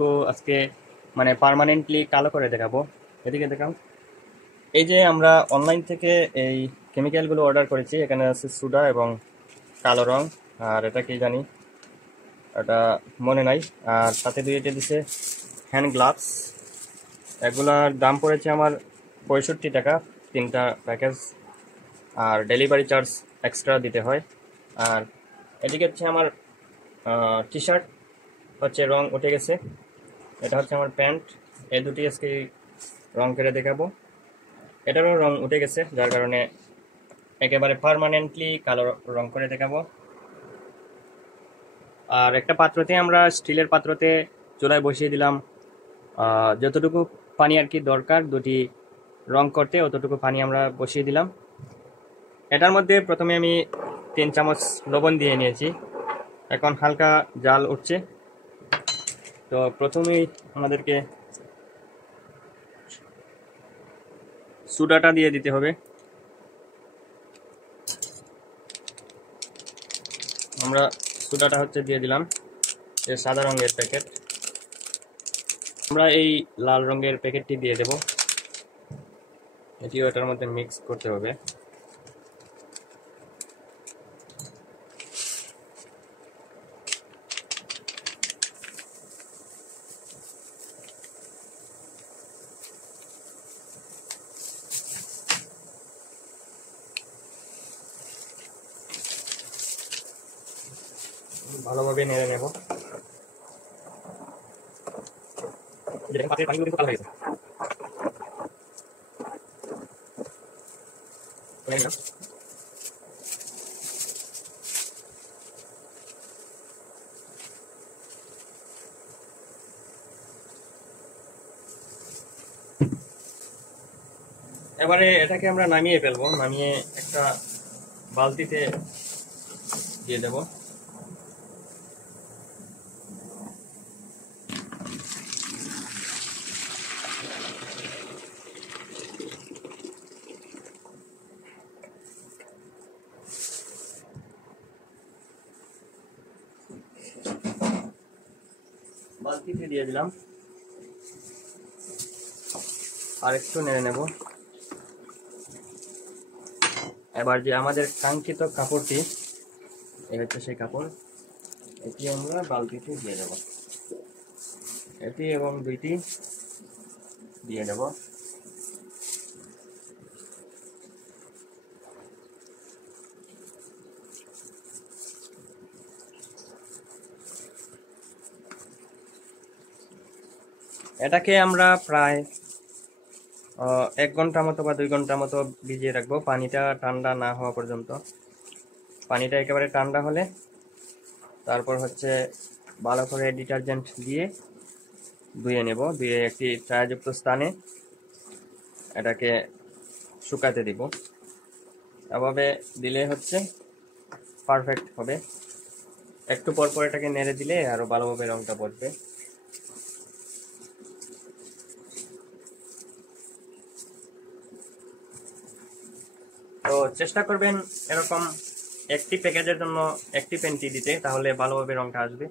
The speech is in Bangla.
তো আজকে মানে পার্মানেন্টলি কালো করে দেখাবো। এদিকে দেখাও। এই যে আমরা অনলাইন থেকে এই কেমিক্যালগুলো অর্ডার করেছি, এখানে আছে সুডা এবং কালো রং, আর এটা কি জানি, এটা মনে নাই। আর সাথে দুইটা দিছে হ্যান্ড গ্লাভস। এগুলার দাম পড়েছে আমার 65 টাকা, 3টা প্যাকেজ। আর ডেলিভারি চার্জ এক্সট্রা দিতে হয়। আর এদিকে হচ্ছে আমার টি শার্ট, হচ্ছে রং উঠে গেছে। এটা হচ্ছে আমার প্যান্ট। এই দুটি আজকে রং করে দেখাবো। এটারও রং উঠে গেছে, যার কারণে একেবারে পার্মানেন্টলি কালো রং করে দেখাবো। আর একটা পাত্রতে, আমরা স্টিলের পাত্রতে চুলায় বসিয়ে দিলাম যতটুকু পানি আর কি দরকার দুটি রং করতে, অতটুকু পানি আমরা বসিয়ে দিলাম। এটার মধ্যে প্রথমে আমি 3 চামচ লবণ দিয়ে নিয়েছি। এখন হালকা জাল উঠছে। তো প্রথমেই আমাদেরকে সোডাটা দিয়ে দিতে হবে। আমরা সোডাটা হচ্ছে দিয়ে দিলাম, এই সাদা রঙের প্যাকেট। আমরা এই লাল রঙের প্যাকেটটি দিয়ে দেব। এটিও এটার মধ্যে মিক্স করতে হবে। ভালোভাবে নেড়ে নেব। দেখেন পাত্রের পানিগুলো কিন্তু কালো হয়ে গেছে। করে নিলাম। এবারে এটাকে আমরা নামিয়ে ফেলবো। নামিয়ে একটা বালতিতে দিয়ে দেব। বালতিতে দিয়ে দিলাম। আর একটু নেড়ে নেব। এবার যে আমাদের কাঙ্ক্ষিত কাপড়টি, এই হচ্ছে সেই কাপড়, এটি আমরা বালতিতে দিয়ে দেব। এটি এবং দুইটি দিয়ে দেব। এটাকে আমরা প্রায় 1 ঘন্টা মতো বা 2 ঘন্টা মতো ভিজিয়ে রাখবো, পানিটা ঠান্ডা না হওয়া পর্যন্ত। পানিটা একেবারে ঠান্ডা হলে তারপর হচ্ছে ভালো করে ডিটারজেন্ট দিয়ে ধুয়ে নেব। ধুয়ে একটি ছায়াযুক্ত স্থানে এটাকে শুকাতে দিব। এভাবে দিলে হচ্ছে পারফেক্ট হবে। একটু পর পর এটাকে নেড়ে দিলে আরো ভালোভাবে রংটা বসবে। তো চেষ্টা করবেন এরকম একটি প্যাকেজের জন্য একটি পেন্টি দিতে, তাহলে ভালোভাবে রংটা আসবে।